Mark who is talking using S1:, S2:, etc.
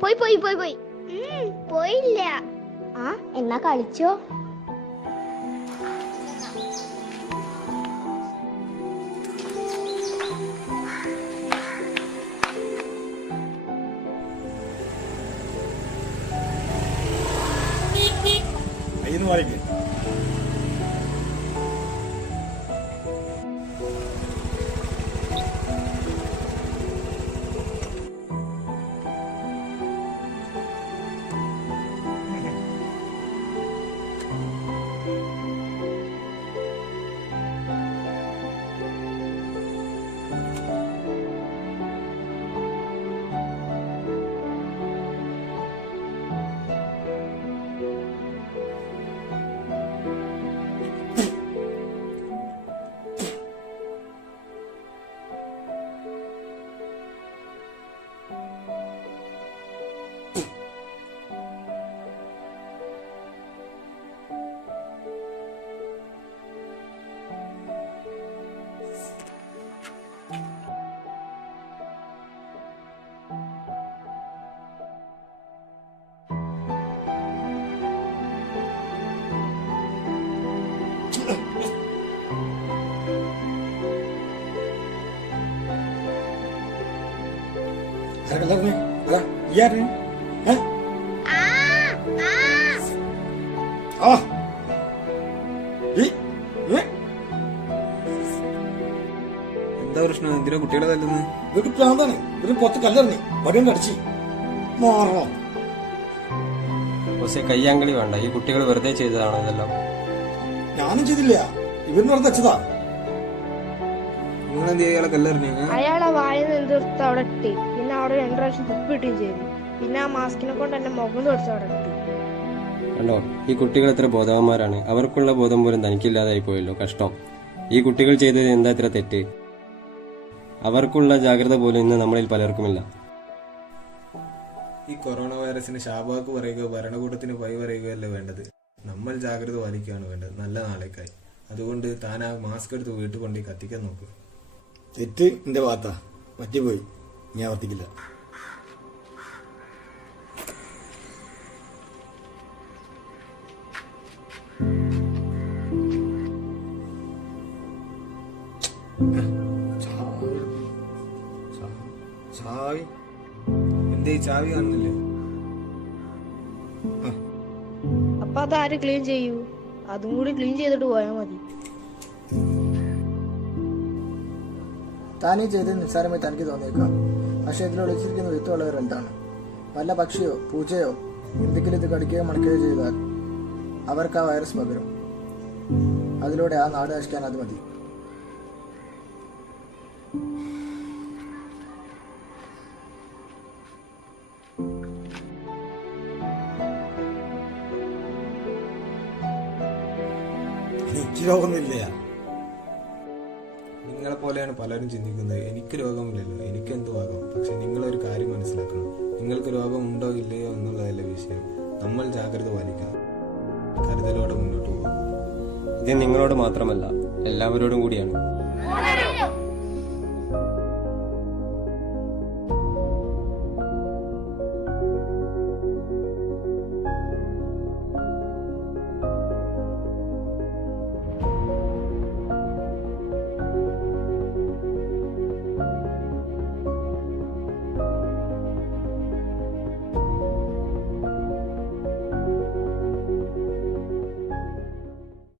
S1: പോയി പോയി പോയി പോയി.
S2: ഉം, പോയില്ല.
S1: ആ എന്നാ കളിച്ചോ.
S3: അയ്യെന്ന് മാറിക്ക്. ആരൊക്കെ അതാ ഏ
S2: ആ
S4: എന്താ പ്രശ്നം? എന്തിനാ കുട്ടികളെ തല്ലുന്നത്
S3: ഇവർക്ക് പ്രാന്താണ് ഇവർ പുറത്ത് കല്ലെറിഞ്ഞി വടിയും കടിച്ച് മാറണം.
S4: പക്ഷേ കയ്യാങ്കളി വേണ്ട. ഈ കുട്ടികൾ വെറുതെ ചെയ്തതാണ് ഇതെല്ലാം?
S3: ഞാനും ചെയ്തില്ല. ഇവരിന് നടന്ന് വെച്ചതാ
S4: നിങ്ങൾ എന്ത് ചെയ്യാളെ കല്ലെറിഞ്ഞു
S5: അയാളെ വായ നിന്ന് അവിടെ ഇട്ടി. പിന്നെ അവിടെ രണ്ടു പ്രാവശ്യം തുപ്പിട്ടുകയും ചെയ്തു. പിന്നെ ആ മാസ്കിനെ കൊണ്ട് എന്റെ മുഖം തുടച്ച് അവിടെ ഇട്ടു.
S4: കണ്ടോ? ഈ കുട്ടികൾ എത്ര ബോധവന്മാരാണ്. അവർക്കുള്ള ബോധം പോലും തനിക്കില്ലാതായി പോയല്ലോ. കഷ്ടം. ഈ കുട്ടികൾ ചെയ്തത് എന്താ ഇത്ര തെറ്റ്? അവർക്കുള്ള ജാഗ്രത പോലും ഇന്ന് നമ്മളിൽ പലർക്കുമില്ല.
S6: ഈ കൊറോണ വൈറസിന് ഷാബാക്ക് പറയുകയോ ഭരണകൂടത്തിന് പൈ പറയുകയോ അല്ലേ വേണ്ടത്? നമ്മൾ ജാഗ്രത പാലിക്കുകയാണ് വേണ്ടത്. നല്ല നാളേക്കായി. അതുകൊണ്ട് താൻ ആ മാസ്ക് എടുത്ത് വീട്ടിൽ കൊണ്ട് കത്തിക്കാൻ നോക്ക്.
S3: തെറ്റ് എന്റെ ഭാഗത്താ പറ്റിപ്പോയി ഞാൻ ആവർത്തിക്കില്ല
S6: ചാവി. എന്തേ ചാവി കാണുന്നില്ലേ?
S5: അപ്പൊ അതാര് ക്ലീൻ ചെയ്യൂ? അതും കൂടി ക്ലീൻ ചെയ്തിട്ട് പോയാൽ മതി.
S7: താനീ ചെയ്ത് നിസ്സാരമായി തനിക്ക് തോന്നിയേക്കാം. പക്ഷെ ഇതിൽ ഒളിച്ചിരിക്കുന്ന വിത്തുള്ളവർ എന്താണ്? വല്ല പക്ഷിയോ പൂച്ചയോ എന്തെങ്കിലും ഇത് കടിക്കുകയോ മടക്കുകയോ ചെയ്താൽ അവർക്ക് ആ വൈറസ് പകരും. അതിലൂടെ ആ നാട് നശിക്കാൻ അത് മതി.
S3: എനിക്ക് രോഗമൊന്നുമില്ല
S6: നിങ്ങളെ പോലെയാണ് പലരും ചിന്തിക്കുന്നത്. എനിക്ക് രോഗമില്ലല്ലോ. എനിക്ക് എന്തോ ആകാം പക്ഷെ നിങ്ങളൊരു കാര്യം മനസ്സിലാക്കണം. നിങ്ങൾക്ക് രോഗമുണ്ടോ ഇല്ലയോ എന്നുള്ളതല്ല വിഷയം. നമ്മൾ ജാഗ്രത പാലിക്കണം. കരുതലോടെ മുന്നോട്ട് പോകാം.
S4: ഇത് നിങ്ങളോട് മാത്രമല്ല എല്ലാവരോടും കൂടിയാണ്.